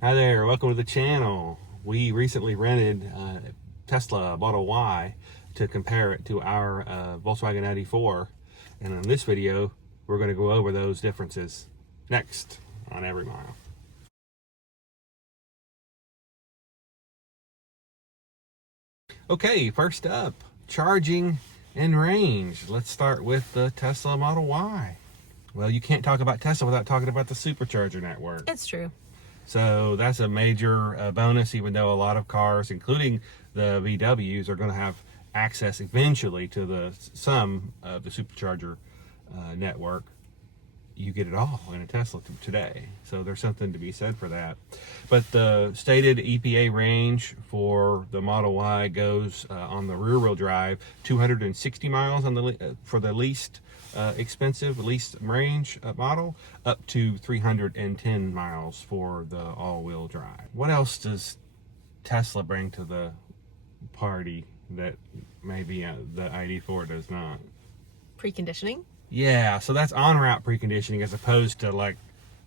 Hi there, welcome to the channel. We recently rented a Tesla Model Y to compare it to our Volkswagen ID.4, and in this video we're going to go over those differences next on Every Mile. Okay, first up, charging and range. Let's start with the Tesla Model Y. Well, you can't talk about Tesla without talking about the supercharger network. It's true. So that's a major bonus, even though a lot of cars, including the VWs, are going to have access eventually to some of the supercharger network. You get it all in a Tesla today. So there's something to be said for that. But the stated EPA range for the Model Y goes on the rear-wheel drive 260 miles on for the least expensive, least range model, up to 310 miles for the all-wheel drive. What else does Tesla bring to the party that maybe the ID.4 does not? Preconditioning. Yeah, so that's on-route preconditioning as opposed to like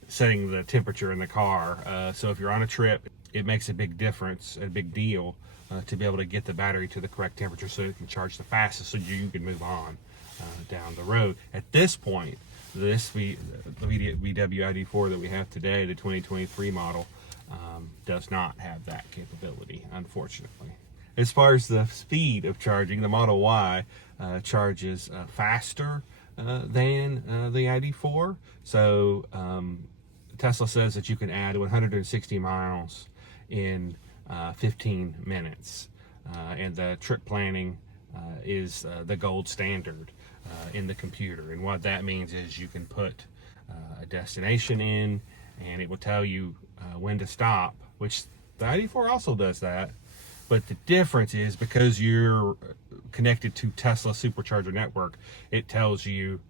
setting the temperature in the car. So if you're on a trip, it makes a big difference, a big deal, to be able to get the battery to the correct temperature so it can charge the fastest so you can move on down the road. At this point, this VW ID.4 that we have today, the 2023 model, does not have that capability, unfortunately. As far as the speed of charging, the Model Y charges faster than the ID.4. So Tesla says that you can add 160 miles in 15 minutes. And the trip planning is the gold standard in the computer. And what that means is you can put a destination in and it will tell you when to stop, which the ID.4 also does that. But the difference is because you're connected to Tesla supercharger network, it tells you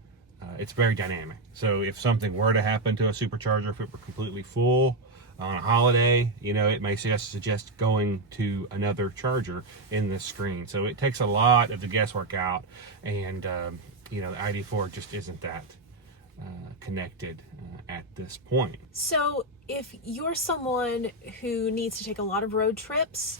it's very dynamic. So if something were to happen to a supercharger, if it were completely full on a holiday, it may suggest going to another charger in this screen. So it takes a lot of the guesswork out, and the ID.4 just isn't that connected at this point. So if you're someone who needs to take a lot of road trips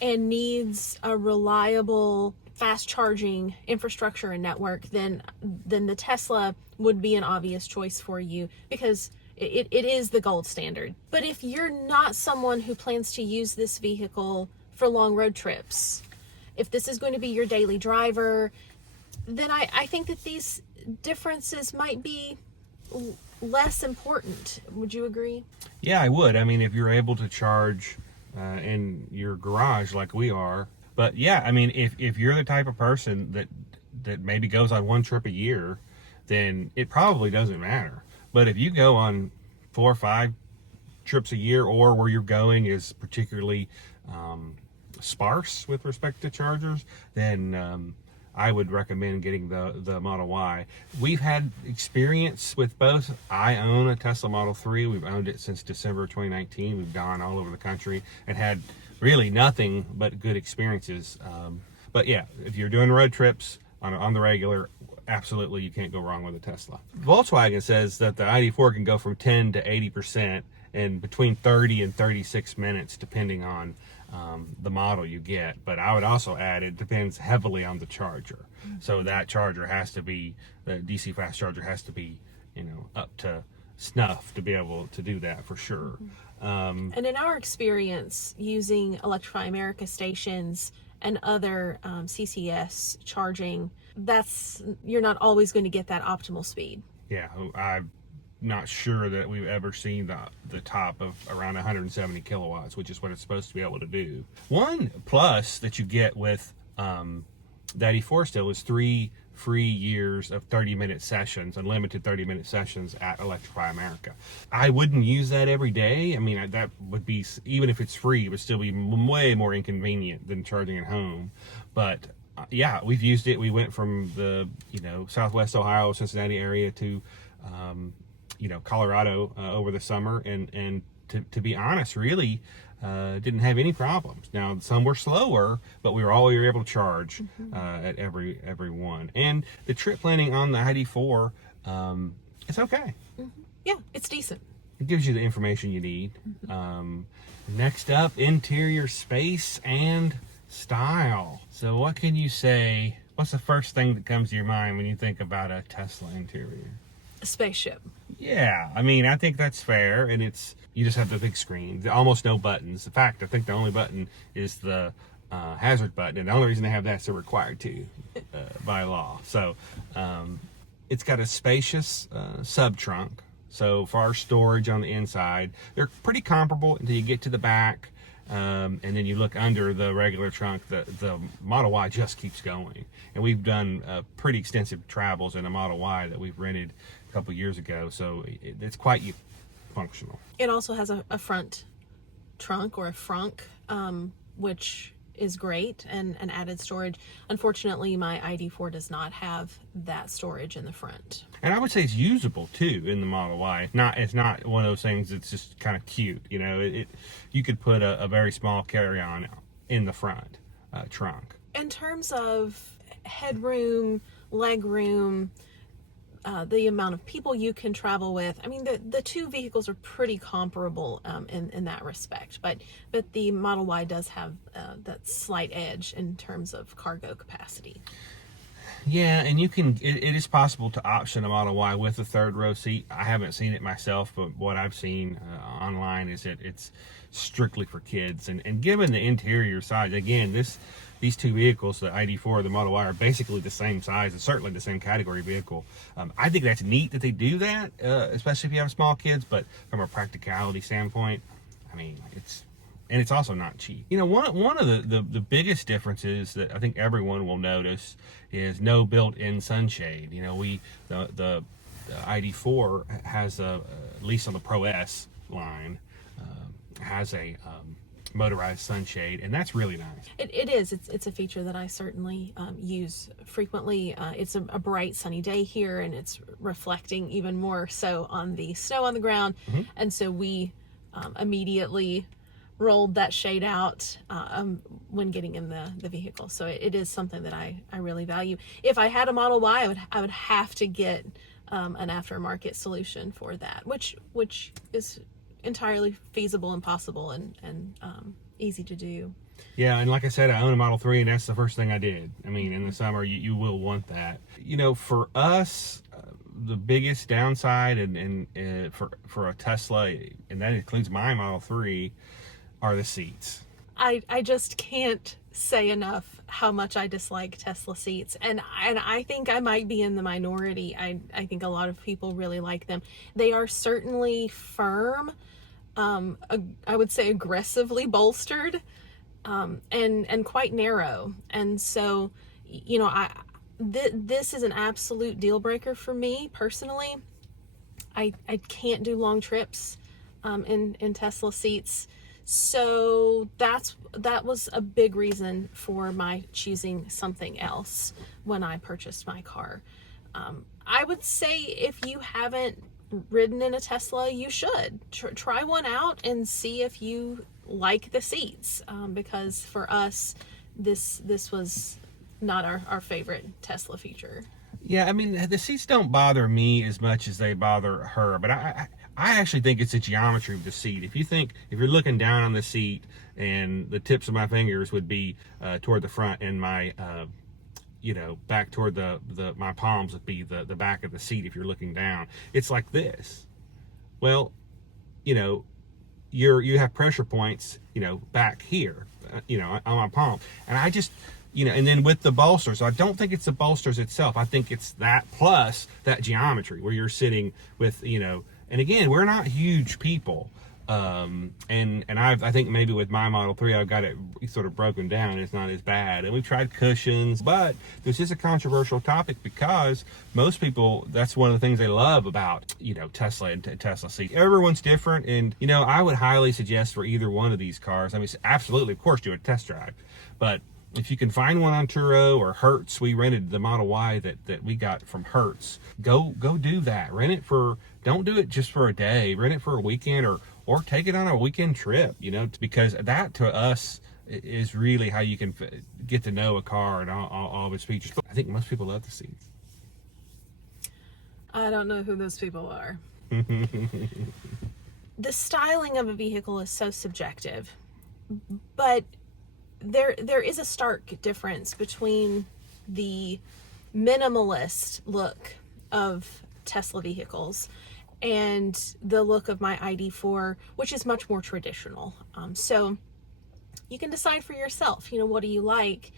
and needs a reliable fast charging infrastructure and network, then the Tesla would be an obvious choice for you because it is the gold standard. But if you're not someone who plans to use this vehicle for long road trips, if this is going to be your daily driver, then I think that these differences might be less important. Would you agree? Yeah, I would. I mean, if you're able to charge in your garage like we are. But yeah, I mean, if you're the type of person that maybe goes on one trip a year, then it probably doesn't matter. But if you go on 4 or 5 trips a year, or where you're going is particularly sparse with respect to chargers, then I would recommend getting the Model Y. We've had experience with both. I own a Tesla Model 3. We've owned it since December of 2019. We've gone all over the country and had really nothing but good experiences. But yeah, if you're doing road trips on the regular, absolutely you can't go wrong with a Tesla. Volkswagen says that the ID.4 can go from 10 to 80% in between 30 and 36 minutes, depending on the model you get. But I would also add, it depends heavily on the charger. So that charger has to be, the DC fast charger has to be, up to snuff to be able to do that for sure. And in our experience using Electrify America stations and other CCS charging, you're not always going to get that optimal speed. Yeah, I'm not sure that we've ever seen the top of around 170 kilowatts, which is what it's supposed to be able to do. One plus that you get with the ID.4 still is 3 free years of 30-minute sessions, unlimited 30-minute sessions at Electrify America. I wouldn't use that every day. I mean, that would be, even if it's free, it would still be way more inconvenient than charging at home. But yeah, we've used it. We went from the Southwest Ohio, Cincinnati area to Colorado over the summer, and to be honest, really didn't have any problems. Now, some were slower, but we were able to charge at every one. And the trip planning on the ID.4, it's okay. Yeah, it's decent. it gives you the information you need. Next up, interior space and style. So what can you say? What's the first thing that comes to your mind when you think about a Tesla interior? A spaceship. Yeah, I mean, I think that's fair, and you just have the big screen, almost no buttons. In fact, I think the only button is the hazard button, and the only reason they have that is they're required to by law. So it's got a spacious sub trunk. So for our storage on the inside, they're pretty comparable until you get to the back, and then you look under the regular trunk. The Model Y just keeps going, and we've done pretty extensive travels in a Model Y that we've rented a couple years ago, so it's quite functional. It also has a front trunk, or a frunk, which is great, and added storage. Unfortunately, my ID.4 does not have that storage in the front. And I would say it's usable too in the Model Y. It's not one of those things that's just kind of cute. You know, you could put a very small carry-on in the front trunk. In terms of headroom, legroom, the amount of people you can travel with, I mean, the two vehicles are pretty comparable in that respect, but the Model Y does have that slight edge in terms of cargo capacity. Yeah, and it is possible to option a Model Y with a third row seat. I haven't seen it myself, but what I've seen online is it's strictly for kids. And given the interior size, again, these two vehicles, the ID.4 and the Model Y, are basically the same size and certainly the same category vehicle. I think that's neat that they do that, especially if you have small kids, but from a practicality standpoint, I mean, it's also not cheap. You know, one of the biggest differences that I think everyone will notice is no built-in sunshade. You know, the ID.4 has at least on the Pro S line, has a motorized sunshade, and that's really nice. It is. It's a feature that I certainly use frequently. It's a bright sunny day here, and it's reflecting even more so on the snow on the ground. And so we immediately rolled that shade out when getting in the vehicle. So it is something that I really value. If I had a Model Y, I would have to get an aftermarket solution for that, which is entirely feasible and possible, and easy to do. Yeah, and like I said, I own a Model 3, and that's the first thing I did. I mean, in the summer, you will want that. You know, for us, the biggest downside and for a Tesla, and that includes my Model 3, are the seats. I just can't say enough how much I dislike Tesla seats, and I think I might be in the minority. I think a lot of people really like them. They are certainly firm, I would say aggressively bolstered, and quite narrow. And so, you know, this is an absolute deal breaker for me personally. I can't do long trips in Tesla seats. So that was a big reason for my choosing something else when I purchased my car. I would say if you haven't ridden in a Tesla, you should try one out and see if you like the seats, because for us, this was not our favorite Tesla feature. Yeah, I mean, the seats don't bother me as much as they bother her, but I actually think it's the geometry of the seat. If you're looking down on the seat and the tips of my fingers would be toward the front, and my back toward my palms would be the back of the seat. If you're looking down, it's like this. Well, you know, you have pressure points, back here, on my palm, and I just, and then with the bolsters, I don't think it's the bolsters itself. I think it's that plus that geometry where you're sitting with, and again, we're not huge people. And I think maybe with my Model 3, I've got it sort of broken down. It's not as bad. And we've tried cushions, but this is a controversial topic because most people, that's one of the things they love about, Tesla and Tesla seats. Everyone's different. And, I would highly suggest for either one of these cars, I mean, absolutely, of course, do a test drive. But if you can find one on Turo or Hertz, we rented the Model Y that we got from Hertz. Go do that. Don't do it just for a day. Rent it for a weekend or take it on a weekend trip, because that to us is really how you can get to know a car and all of its features. I think most people love the seats. I don't know who those people are. the styling of a vehicle is so subjective, but there is a stark difference between the minimalist look of Tesla vehicles and the look of my ID.4, which is much more traditional. So you can decide for yourself, what do you like?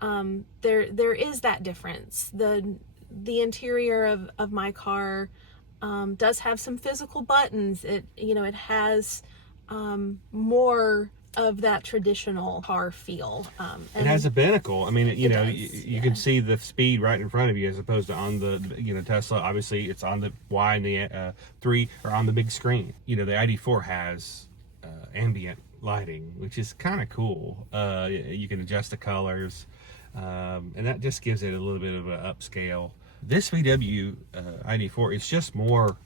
There is that difference. The interior of my car does have some physical buttons. It has more of that traditional car feel. It has a binnacle. I mean, you yeah. can see the speed right in front of you, as opposed to on the, Tesla. Obviously, it's on the Y and the 3 or on the big screen. The ID.4 has ambient lighting, which is kind of cool. You can adjust the colors, and that just gives it a little bit of an upscale. This VW ID.4 is just more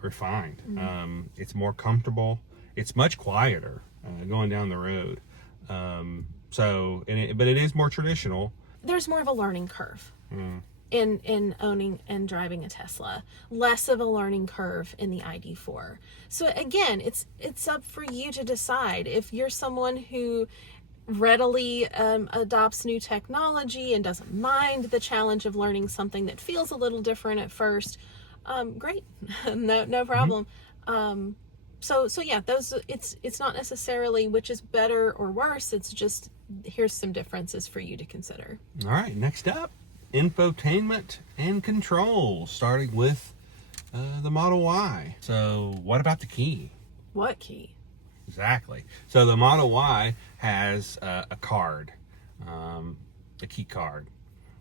refined. It's more comfortable. It's much quieter going down the road. But it is more traditional. There's more of a learning curve in owning and driving a Tesla, less of a learning curve in the ID.4. So again, it's up for you to decide. If you're someone who readily adopts new technology and doesn't mind the challenge of learning something that feels a little different at first, great. no problem. So yeah, it's not necessarily which is better or worse. It's just, here's some differences for you to consider. All right, next up, infotainment and controls, starting with the Model Y. So what about the key? What key? Exactly. So the Model Y has a card, a key card,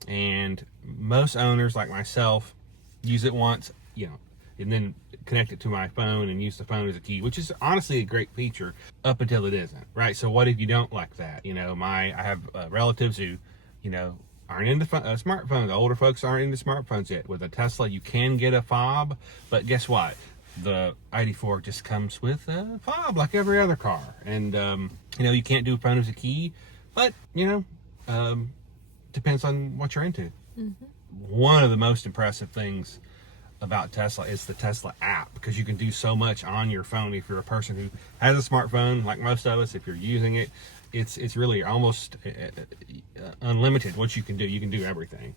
and most owners like myself use it once, and then connect it to my phone and use the phone as a key, which is honestly a great feature up until it isn't, right? So what if you don't like that? I have relatives who, aren't into smartphones. The older folks aren't into smartphones yet. With a Tesla, you can get a fob, but guess what? The ID.4 just comes with a fob like every other car. And, you can't do a phone as a key, but, depends on what you're into. One of the most impressive things about Tesla is the Tesla app, because you can do so much on your phone. If you're a person who has a smartphone, like most of us, if you're using it, it's really almost unlimited what you can do. You can do everything.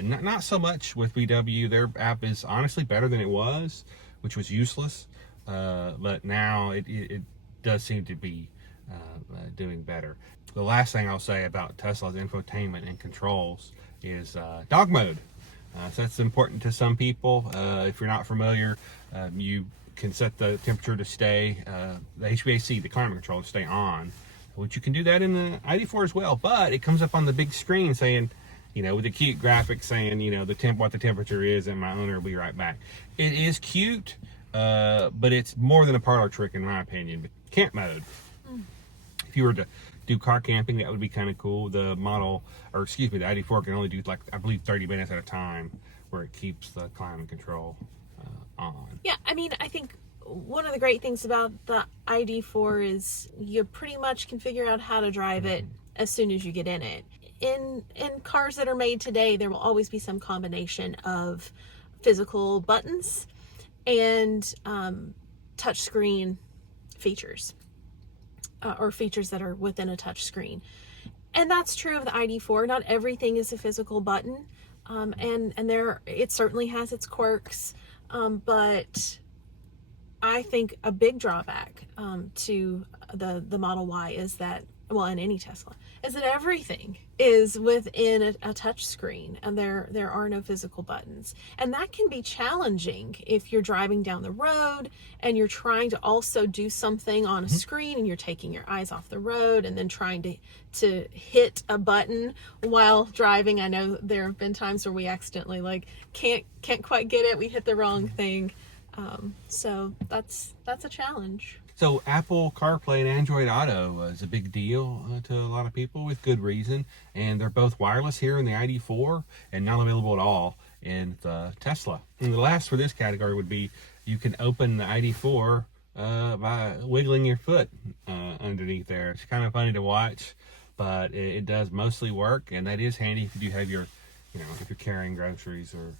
Not so much with VW. Their app is honestly better than it was, which was useless. But now it does seem to be doing better. The last thing I'll say about Tesla's infotainment and controls is dog mode. So that's important to some people. If you're not familiar, you can set the temperature to stay, the HVAC, the climate control, to stay on, which you can do that in the ID.4 as well. But it comes up on the big screen saying, with the cute graphics saying, what the temperature is, and my owner will be right back. It is cute, but it's more than a parlor trick in my opinion. Camp mode. If you were to do car camping, that would be kind of cool. The ID.4 can only do, I believe, 30 minutes at a time, where it keeps the climate control on. Yeah, I think one of the great things about the ID.4 is you pretty much can figure out how to drive it as soon as you get in it. In cars that are made today, there will always be some combination of physical buttons and touchscreen features. Or features that are within a touch screen. And that's true of the ID.4. Not everything is a physical button. And it certainly has its quirks. But I think a big drawback to the Model Y is that, in any Tesla, is that everything is within a touch screen, and there are no physical buttons. And that can be challenging if you're driving down the road and you're trying to also do something on a screen, and you're taking your eyes off the road and then trying to hit a button while driving. I know there have been times where we accidentally can't quite get it. We hit the wrong thing. So that's a challenge. So Apple CarPlay and Android Auto is a big deal to a lot of people, with good reason. And they're both wireless here in the ID.4 and not available at all in the Tesla. And the last for this category would be, you can open the ID.4 by wiggling your foot underneath there. It's kind of funny to watch, but it does mostly work. And that is handy if you do have your, if you're carrying groceries or,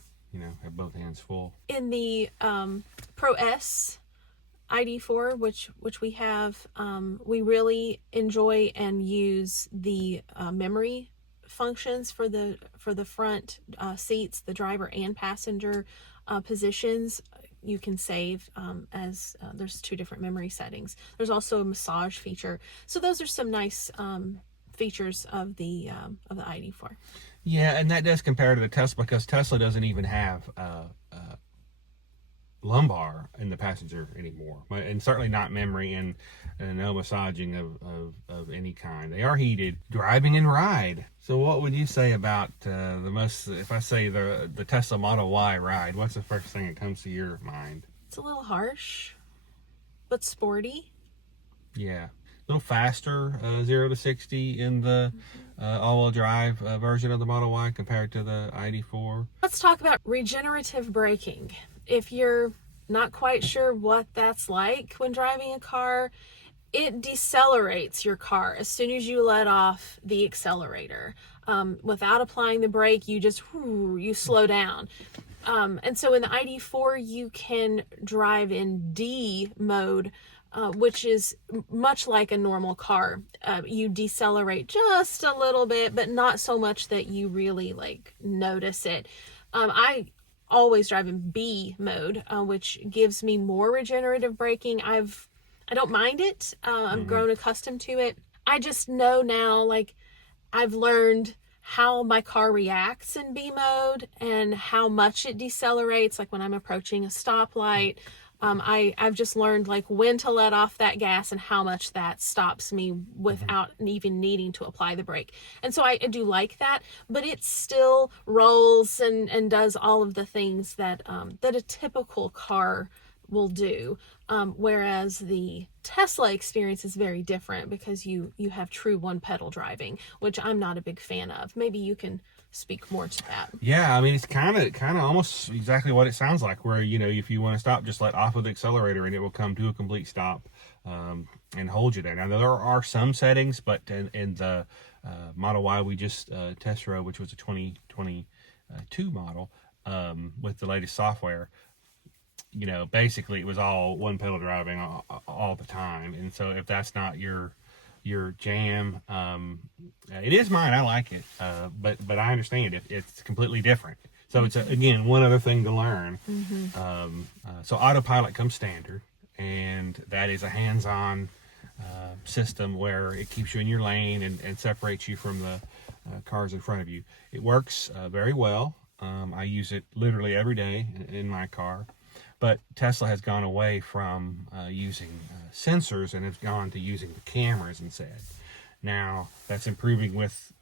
have both hands full. In the Pro S ID.4, which we have, we really enjoy and use the memory functions for the front seats, the driver and passenger positions. You can save as there's 2 different memory settings. There's also a massage feature. So those are some nice features of the ID.4. Yeah, and that does compare to the Tesla, because Tesla doesn't even have lumbar in the passenger anymore, and certainly not memory, and no massaging of any kind. They are heated. Driving and ride. So what would you say about if I say the Tesla Model Y ride, what's the first thing that comes to your mind? It's a little harsh, but sporty. Yeah, a little faster, 0 to 60 in the all-wheel drive version of the Model Y compared to the ID.4. Let's talk about regenerative braking. If you're not quite sure what that's like when driving a car, it decelerates your car as soon as you let off the accelerator. Without applying the brake, you slow down. And so in the ID.4, you can drive in D mode, which is much like a normal car. You decelerate just a little bit, but not so much that you really notice it. I always drive in B mode, which gives me more regenerative braking. I don't mind it. I've grown accustomed to it. I just know now, I've learned how my car reacts in B mode and how much it decelerates, like when I'm approaching a stoplight. I've just learned when to let off that gas and how much that stops me without even needing to apply the brake. And so I do like that, but it still rolls and does all of the things that that a typical car will do. Whereas the Tesla experience is very different because you have true one pedal driving, which I'm not a big fan of. Maybe you can speak more to that. Yeah, I mean, it's kind of almost exactly what it sounds like, where if you want to stop, just let off of the accelerator and it will come to a complete stop and hold you there. Now there are some settings, but in the Model Y we just test drove, which was a 2022 model with the latest software, basically it was all one pedal driving all the time. And so if that's not your jam, it is mine. I like it, but I understand it's completely different. So it's again one other thing to learn. So autopilot comes standard, and that is a hands-on system where it keeps you in your lane and separates you from the cars in front of you. It works very well. I use it literally every day in my car. But Tesla has gone away from using sensors and has gone to using the cameras instead. Now, that's improving with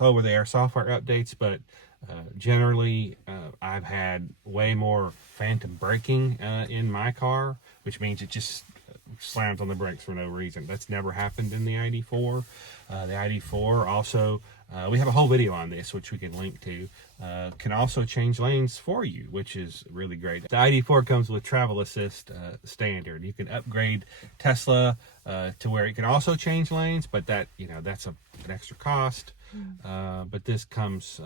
over-the-air software updates, but generally, I've had way more phantom braking in my car, which means it just slams on the brakes for no reason. That's never happened in the ID.4. The ID.4 also, we have a whole video on this, which we can link to, can also change lanes for you, which is really great. The ID.4 comes with travel assist standard. You can upgrade Tesla to where it can also change lanes, but that, that's an extra cost. But this comes,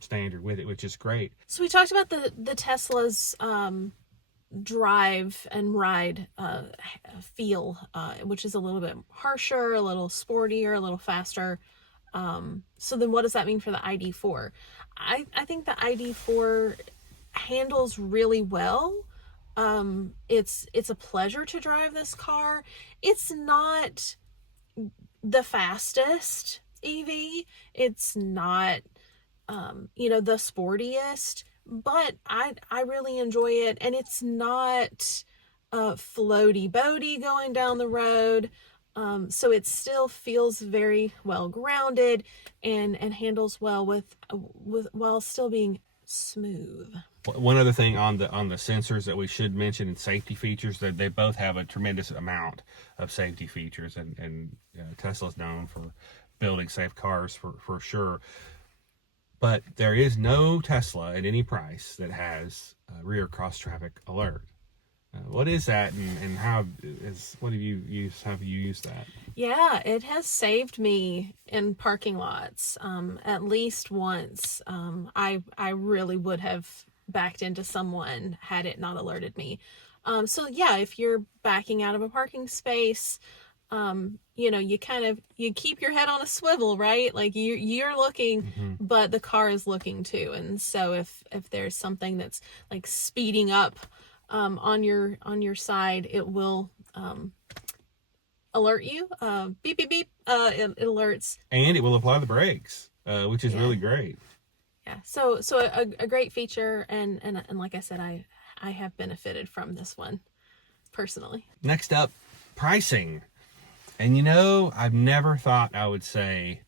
standard with it, which is great. So we talked about the Tesla's drive and ride feel, which is a little bit harsher, a little sportier, a little faster. So then what does that mean for the ID.4? I think the ID.4 handles really well. It's a pleasure to drive this car. It's not the fastest EV. It's not, the sportiest, but I really enjoy it. And it's not floaty boaty going down the road. So it still feels very well grounded and handles well with while still being smooth. One other thing on the sensors that we should mention, and safety features, that they both have a tremendous amount of safety features, and Tesla's known for building safe cars for sure. But there is no Tesla at any price that has rear cross traffic alert. What is that, and what have you used? Have you used that? Yeah, it has saved me in parking lots at least once. I really would have backed into someone had it not alerted me. So yeah, if you're backing out of a parking space, you know, you keep your head on a swivel, right? Like you're looking, but the car is looking too. And so if there's something that's like speeding up on your side, it will alert you. Beep beep beep. It alerts, And it will apply the brakes, which is Yeah. really great. yeah. So a great feature, and like I said, I have benefited from this one personally. Next up, pricing. And you know, I've never thought I would say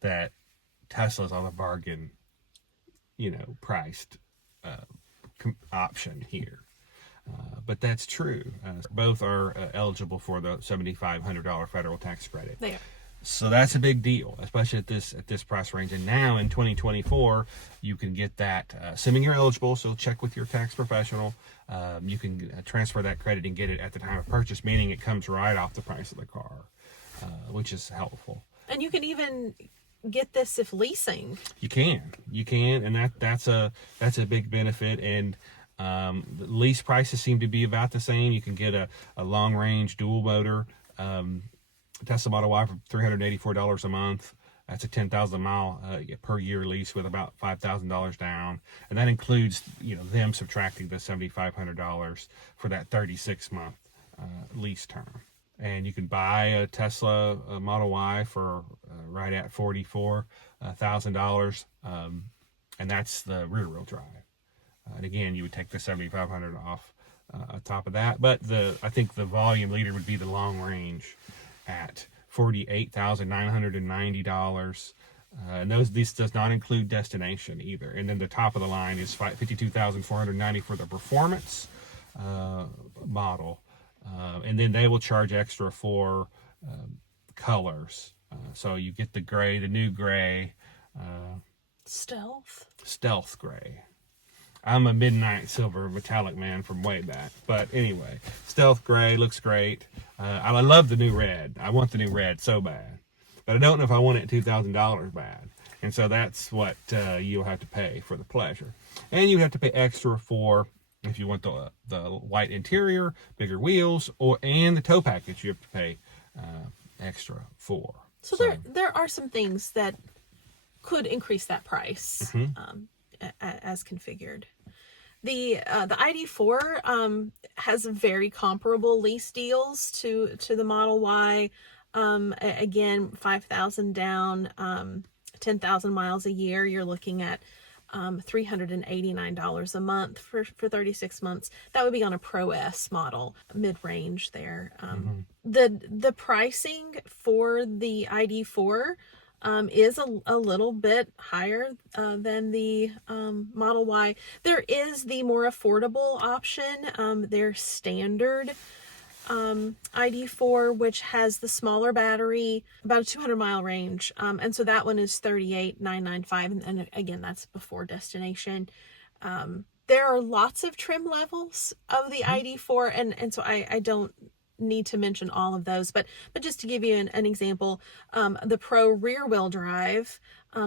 that Tesla's on a bargain, you know, priced option here. But that's true. Both are eligible for the $7,500 federal tax credit. They are. So that's a big deal, especially at this price range. And now in 2024, you can get that, assuming you're eligible. So check with your tax professional. You can transfer that credit and get it at the time of purchase, meaning it comes right off the price of the car, which is helpful. And you can even get this if leasing. You can, and that's a big benefit. And the lease prices seem to be about the same. You can get a long range dual motor Tesla Model Y for $384 a month. That's a 10,000 mile per year lease with about $5,000 down, and that includes, you know, them subtracting the $7,500 for that 36-month lease term. And you can buy a Tesla Model Y for right at $44,000, and that's the rear-wheel drive. And again, you would take the $7,500 off on top of that. But I think the volume leader would be the long range at $48,990. And this does not include destination either. And then the top of the line is $52,490 for the performance model. And then they will charge extra for colors. So you get the gray, the new gray. Stealth gray. I'm a midnight silver metallic man from way back. But anyway, stealth gray looks great. I love the new red. I want the new red so bad. But I don't know if I want it $2,000 bad. And so that's what you'll have to pay for the pleasure. And you have to pay extra for, if you want the white interior, bigger wheels, and the tow package, you have to pay extra for. So there are some things that could increase that price as configured. The ID.4 has very comparable lease deals to the Model Y. Again, 5,000 down, 10,000 miles a year. You're looking at $389 a month for 36 months. That would be on a Pro S model, mid-range there. The pricing for the ID.4 is a little bit higher than the Model Y. There is the more affordable option, their standard ID.4, which has the smaller battery, about a 200-mile range, and so that one is $38,995, and again, that's before destination. There are lots of trim levels of the ID.4, and so I don't need to mention all of those, but just to give you an example, the Pro rear wheel drive,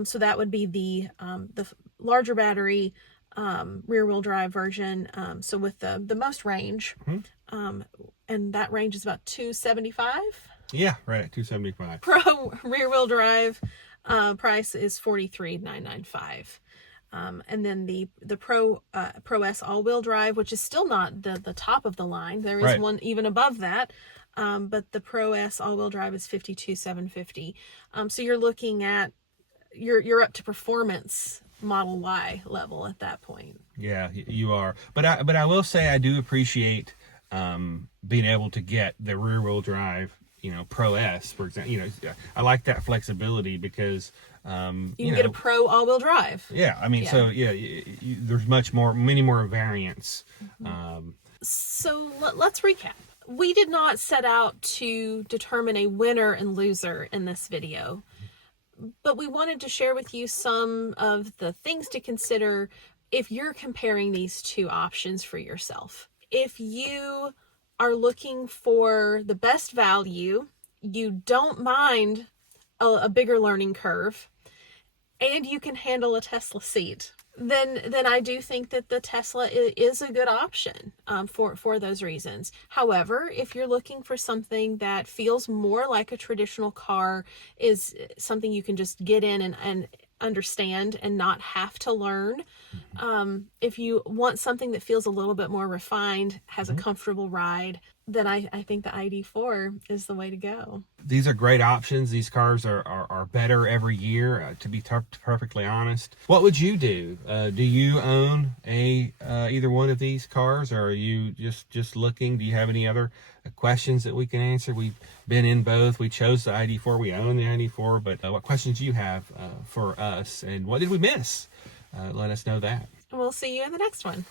so that would be the larger battery rear wheel drive version, so with the most range, and that range is about 275. Yeah, right at 275. Pro rear wheel drive price is $43,995. And then the Pro S all-wheel drive, which is still not the top of the line. There is one even above that, but the Pro S all-wheel drive is $52,750. So you're looking at you're up to performance Model Y level at that point. Yeah, you are. But I will say I do appreciate being able to get the rear-wheel drive, you know, Pro S, for example. You know, I like that flexibility because you can get a Pro all-wheel drive. Yeah, I mean, so there's many more variants. So let's recap. We did not set out to determine a winner and loser in this video, but we wanted to share with you some of the things to consider if you're comparing these two options for yourself. If you are looking for the best value, you don't mind a bigger learning curve, and you can handle a Tesla seat, then I do think that the Tesla is a good option for those reasons. However, if you're looking for something that feels more like a traditional car, is something you can just get in and understand and not have to learn. If you want something that feels a little bit more refined, has a comfortable ride, then I think the ID.4 is the way to go. These are great options. These cars are better every year, to be perfectly honest. What would you do? Do you own either one of these cars, or are you just looking? Do you have any other questions that we can answer? We've been in both. We chose the ID.4. We own the ID.4, but what questions do you have for us, and what did we miss? Let us know that. We'll see you in the next one.